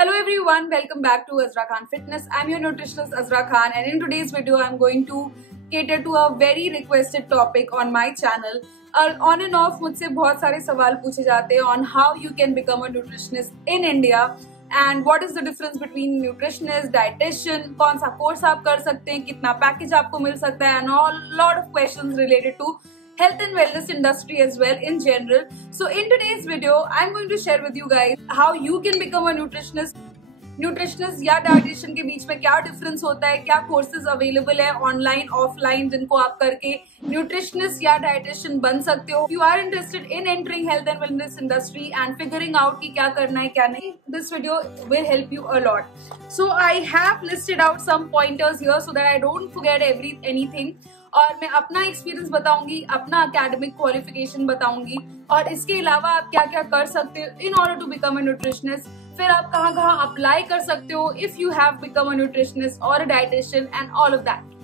Hello everyone, welcome back to Azra Khan Fitness. I'm your nutritionist Azra Khan, and in today's video I'm going to cater to a very requested topic on my channel. On and off मुझसे बहुत सारे सवाल पूछे जाते हैं on how you can become a nutritionist in India and what is the difference between nutritionist, dietitian, कौन सा course आप कर सकते हैं, कितना पैकेज आपको मिल सकता है, and all lot of questions related to health and wellness industry as well in general. So in today's video, I'm going to share with you guys how you can become a nutritionist या dietitian के बीच में क्या difference होता है, क्या courses available है online offline जिनको आप करके न्यूट्रिशनिस्ट या डाइटिशियन बन सकते हो. You are interested in entering health and wellness industry and figuring out कि क्या करना है क्या नहीं, this video will help you a lot. So I have listed out some pointers here so that I don't forget anything. और मैं अपना experience बताऊंगी, अपना एकेडमिक क्वालिफिकेशन बताऊंगी और इसके अलावा आप क्या क्या कर सकते हो in order to become a nutritionist. फिर आप कहाँ कहाँ अप्लाई कर सकते हो if you have become a nutritionist और a dietitian and all of that.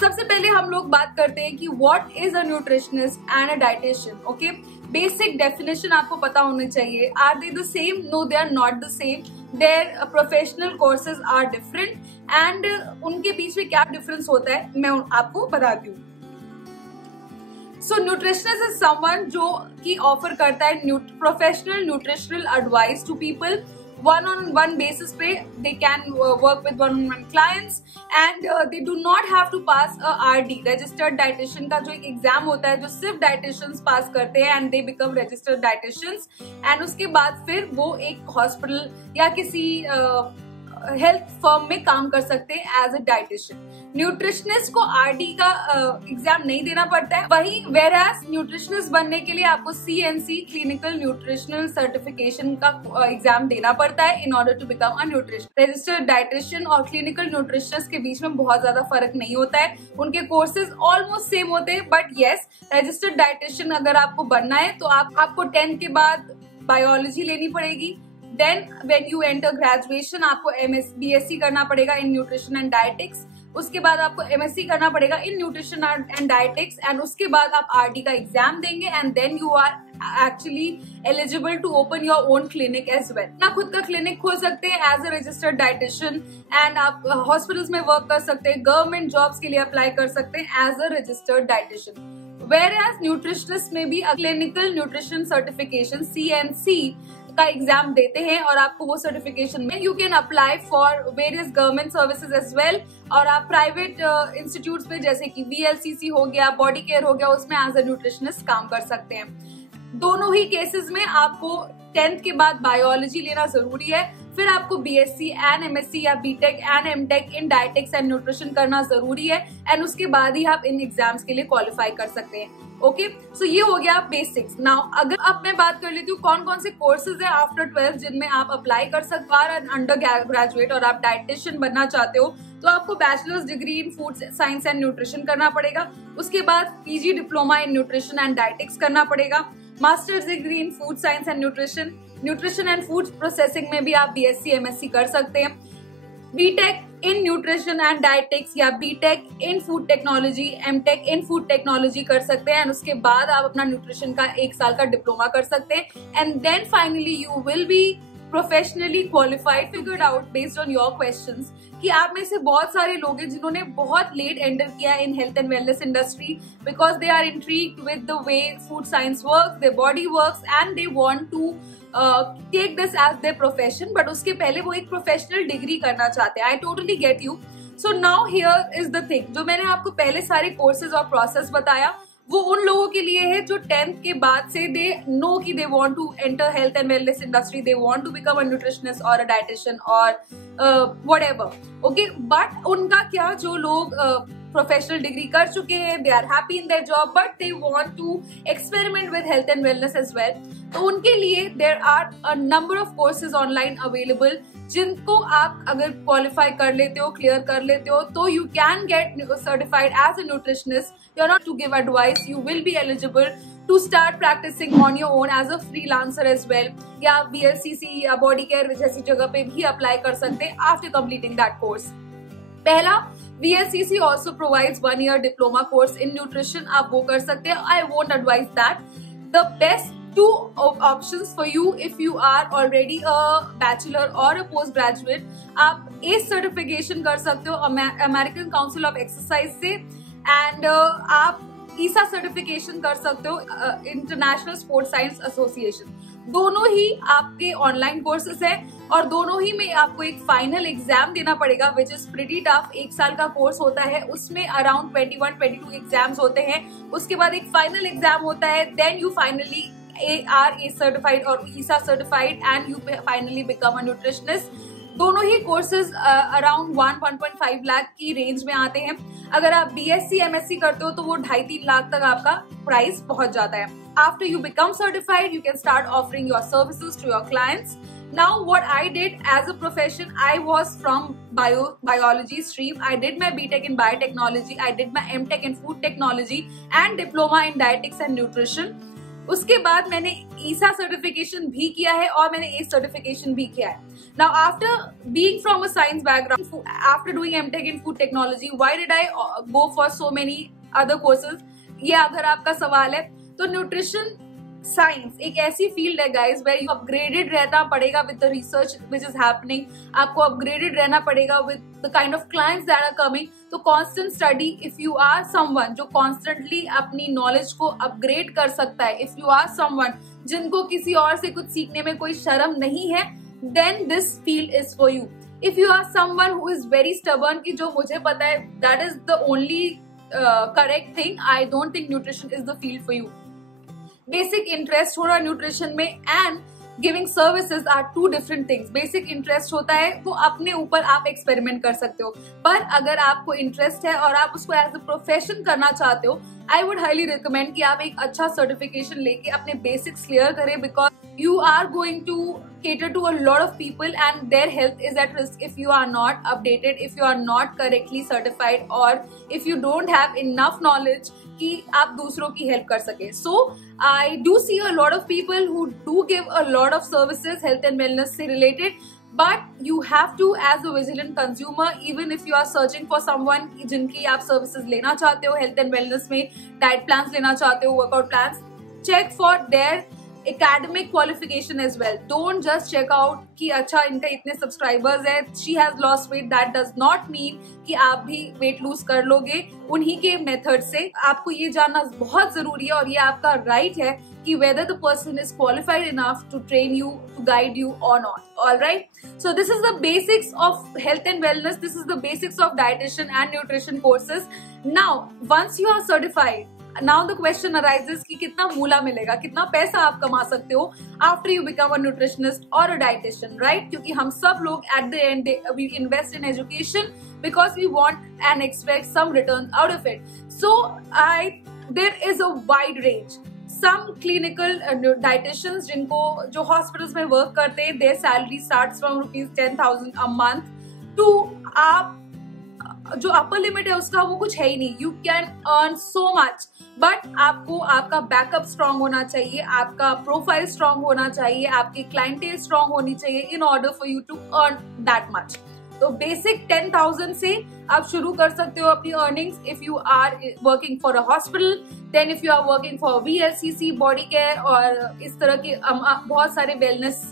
सबसे पहले हम लोग बात करते हैं कि what is a nutritionist and a dietitian. Okay, basic definition आपको पता होनी चाहिए. Are they the same? No, they are not the same. Their professional courses are different and उनके बीच में क्या डिफरेंस होता है मैं आपको बताती हूँ. सो न्यूट्रिशनिस्ट इज समवन जो की ऑफर करता है professional nutritional advice to people one-on-one basis पे. They can work with one-on-one clients and they do not have to pass a RD, registered dietitian का जो एक एग्जाम होता है जो सिर्फ डाइटिशियंस पास करते हैं and they become registered dietitians and उसके बाद फिर वो एक हॉस्पिटल या किसी हेल्थ फर्म में काम कर सकते हैं एज अ डाइटिशियन. न्यूट्रिशनिस्ट को आरडी का एग्जाम नहीं देना पड़ता है. वही वेयर एज न्यूट्रिशनिस्ट बनने के लिए आपको CNC क्लिनिकल न्यूट्रिशनल सर्टिफिकेशन का एग्जाम देना पड़ता है in order to become a nutrition. Registered dietitian और क्लिनिकल न्यूट्रिशनिस्ट के बीच में बहुत ज्यादा फर्क नहीं होता है. उनके कोर्सेज ऑलमोस्ट सेम होते हैं बट येस, रजिस्टर्ड डाइटिशियन अगर आपको बनना है तो आपको 10th के बाद बायोलॉजी लेनी पड़ेगी. Then when you enter graduation आपको BSc करना पड़ेगा इन न्यूट्रिशन एंड डाइटिक्स. उसके बाद आपको MSc करना पड़ेगा इन न्यूट्रिशन एंड डाइटिक्स एंड उसके बाद आप RD का एग्जाम देंगे and then you are actually eligible to open your own clinic as well. ना खुद का क्लिनिक खोल सकते हैं as a registered dietitian and आप हॉस्पिटल्स में वर्क कर सकते हैं, गवर्नमेंट जॉब्स के लिए अप्लाई कर सकते हैं as a registered dietitian. Whereas nutritionist में भी क्लिनिकल न्यूट्रिशन सर्टिफिकेशन CNC का एग्जाम देते हैं और आपको वो सर्टिफिकेशन में you can apply for various government services as well. और आप प्राइवेट इंस्टीट्यूट्स में जैसे कि VLCC हो गया, बॉडी केयर हो गया, उसमें एज अ न्यूट्रिशनिस्ट काम कर सकते हैं. दोनों ही केसेस में आपको 10th के बाद बायोलॉजी लेना जरूरी है. फिर आपको BSc एंड MSc या BTech and MTech in dietetics and nutrition करना जरूरी है एंड उसके बाद ही आप इन एग्जाम्स के लिए क्वालिफाई कर सकते हैं. ओके, सो ये हो गया बेसिक्स. नाउ अगर अब मैं बात कर लेती हूँ कौन कौन से कोर्सेज है आफ्टर 12th जिनमें आप अप्लाई कर सकते हो. अंडर ग्रेजुएट और आप डाइटिशियन बनना चाहते हो तो आपको bachelors degree in food science and nutrition करना पड़ेगा. उसके बाद PG diploma in nutrition and dietetics करना पड़ेगा. Masters degree in food science and nutrition and food processing में भी आप BSc MSc कर सकते हैं. BTech in nutrition and dietetics या BTech इन फूड टेक्नोलॉजी, MTech इन फूड टेक्नोलॉजी कर सकते हैं एंड उसके बाद आप अपना न्यूट्रिशन का 1 साल का डिप्लोमा कर सकते हैं and then finally you will be professionally qualified. Figured out based on your questions कि आप में से बहुत सारे लोग हैं जिन्होंने बहुत लेट एंटर किया in health and wellness industry because they are intrigued with the way food science works, their body works and they want to take this as their profession. But उसके पहले वो एक प्रोफेशनल डिग्री करना चाहते हैं. I totally get you. So now here is the thing, जो मैंने आपको पहले सारे कोर्सेज और प्रोसेस बताया वो उन लोगों के लिए है जो 10th के बाद से दे नो कि they want to enter health and wellness industry, they want to become a nutritionist और अ डाइटिशियन और व्हाटएवर. ओके, बट उनका क्या, जो लोग प्रोफेशनल डिग्री कर चुके हैं, they are happy in their job but they want to experiment with health and wellness as well. तो उनके लिए there are a number of courses online available जिनको आप अगर क्वालिफाई कर लेते हो, क्लियर कर लेते हो तो you can get certified as a nutritionist. You are not to give advice, you will be eligible to start practising on your own as a freelancer as well. या VLCC या body care जैसी जगह पे भी apply कर सकते हैं after completing that course. पहला, VLCC also provides 1 year diploma course in nutrition. आप वो कर सकते हैं. I won't advise that. The best two options for you if you are already a bachelor or a postgraduate. आप ACE certification कर सकते हो American Council of Exercise से, and आप ESA certification कर सकते हो International Sports Science Association. दोनों ही आपके ऑनलाइन कोर्सेज है और दोनों ही में आपको एक फाइनल एग्जाम देना पड़ेगा विच इज प्रीटी टफ. 1 साल का कोर्स होता है, उसमें अराउंड 21-22 एग्जाम्स होते हैं. उसके बाद एक फाइनल एग्जाम होता है, then you finally are ACE certified or ESA certified and you finally become a nutritionist. दोनों ही कोर्सेज अराउंड 1.5 लाख की रेंज में आते हैं. अगर आप BSc MSc करते हो तो वो 2.5-3 लाख तक आपका प्राइस पहुंच जाता है. After you become certified, you can start offering your services to your clients. Now, what I did as a profession, I was from biology stream. I did my BTech in biotechnology. I did my MTech in food technology and diploma in dietetics and nutrition. उसके बाद मैंने ESA certification भी किया है और मैंने ACE certification भी किया है. Now, after being from a science background, after doing MTech in food technology, why did I go for so many other courses? ये अगर आपका सवाल है तो न्यूट्रिशन साइंस एक ऐसी फील्ड है गाइज वेयर यू अपग्रेडेड रहना पड़ेगा with the research which is happening. आपको अपग्रेडेड रहना पड़ेगा with the kind of clients that are coming. तो constant study, if you are someone जो कॉन्स्टेंटली अपनी नॉलेज को अपग्रेड कर सकता है, इफ यू आर समवन जिनको किसी और से कुछ सीखने में कोई शर्म नहीं है, then this field is for you. If you are someone who is very stubborn कि जो मुझे पता है that is the only correct thing, I don't think nutrition is the field for you. Basic interest होना nutrition में and giving services are two different things. Basic interest होता है वो अपने ऊपर आप एक्सपेरिमेंट कर सकते हो, पर अगर आपको इंटरेस्ट है और आप उसको एज अ प्रोफेशन करना चाहते हो, आई वुड हाईली रिकमेंड कि आप एक अच्छा सर्टिफिकेशन लेके अपने बेसिक्स क्लियर करें, because you are going to cater to a lot of people and their health is at risk if you are not updated, if you are not correctly certified, or if you don't have enough knowledge कि आप दूसरों की help कर सके. So I do see a lot of people who do give a lot of services health and wellness से related, but you have to as a vigilant consumer, even if you are searching for someone जिनकी आप services लेना चाहते हो health and wellness में, diet plans लेना चाहते हो, workout plans, check for their academic qualification as well. Don't just check out कि अच्छा इनका इतने सब्सक्राइबर्स है, she has lost weight, that does not mean कि आप भी वेट लूज कर लोगे उन्हीं के मेथड से. आपको ये जानना बहुत जरूरी है और ये आपका राइट है कि whether the person is qualified enough to train you, to guide you or not. All right. So this is the basics of health and wellness. This is the basics of dietitian and nutrition courses. Now, once you are certified, now the question arises कि कितना मूला मिलेगा, कितना पैसा आप कमा सकते हो after you become a nutritionist or a dietitian, right? क्योंकि हम सब लोग at the end we invest in education because we want and expect some return out of it. So there is a wide range. Some clinical dietitians जिनको जो hospitals में work करते हैं, their salary starts from ₹10,000 a month to आप जो upper limit है उसका वो कुछ है ही नहीं. You can earn so much, but आपको आपका बैकअप स्ट्रांग होना चाहिए, आपका प्रोफाइल स्ट्रांग होना चाहिए, आपकी क्लाइंटेल स्ट्रांग होनी चाहिए in order for you to earn that much. तो बेसिक 10,000 से आप शुरू कर सकते हो अपनी earnings if you are working for a hospital. Then if you are working for VLCC, body care और इस तरह के बहुत सारे वेलनेस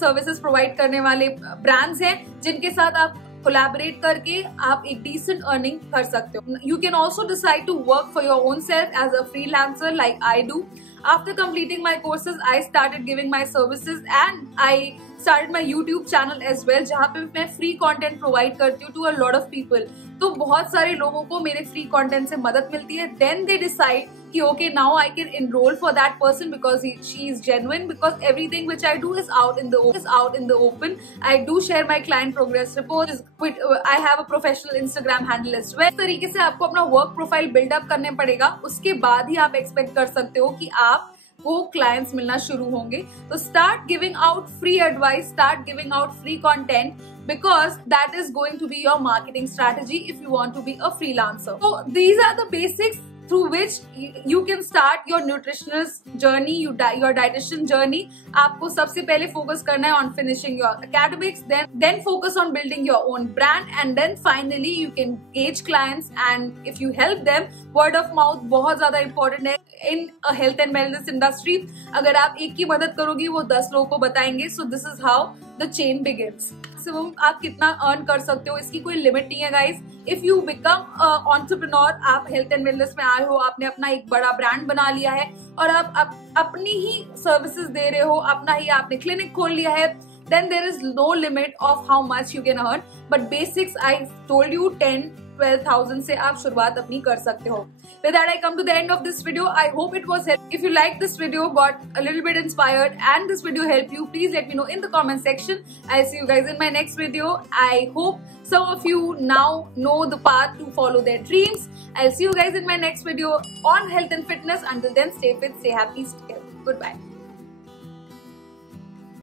सर्विसेज प्रोवाइड करने वाले ब्रांड्स हैं जिनके साथ आप कोलैबोरेट करके आप एक डिसेंट अर्निंग कर सकते हो. You can also decide to work for your own self as a freelancer like I do. After completing my courses, I started giving my services and I started my YouTube channel as well, जहाँ पे मैं free content provide करती हूँ to a lot of people. तो बहुत सारे लोगों को मेरे free content से मदद मिलती है. Then they decide कि okay, now I can enroll for that person because she is genuine, because everything which I do is out in the open. I do share my client progress reports. I have a professional Instagram handle as well. इस तरीके से आपको अपना work profile build up करने पड़ेगा. उसके बाद ही आप expect कर सकते हो कि आप वो क्लाइंट्स मिलना शुरू होंगे. तो start giving out free advice, start giving out free content, because that is going to be your marketing strategy if you want to be a freelancer. So these are the basics through which you can start your nutritionist journey, your dietitian journey. आपको सबसे पहले focus करना है on finishing your academics, then focus on building your own brand, and then finally you can engage clients, and if you help them, word of mouth बहुत ज्यादा important है in a health and wellness industry. अगर आप एक की मदद करोगी वो 10 लोगों को बताएंगे. So this is how the chain begins. Maximum आप कितना अर्न कर सकते हो इसकी कोई लिमिट नहीं है guys. If you become entrepreneur, आप हेल्थ एंड वेलनेस में आए हो, आपने अपना एक बड़ा ब्रांड बना लिया है और आप अपनी ही सर्विसेज दे रहे हो, अपना ही आपने क्लिनिक खोल लिया है, then there is no limit of how much you can earn. But basics I told you 10-12,000 से आप शुरुआत अपनी कर सकते हो. With that, I come to the end of this video. I hope it was helpful. If you like this video, got a little bit inspired, and this video helped you, please let me know in the comment section. I'll see you guys in my next video. I hope some of you now know the path to follow their dreams. I'll see you guys in my next video on health and fitness. Until then, stay fit, stay happy, stay healthy. Goodbye.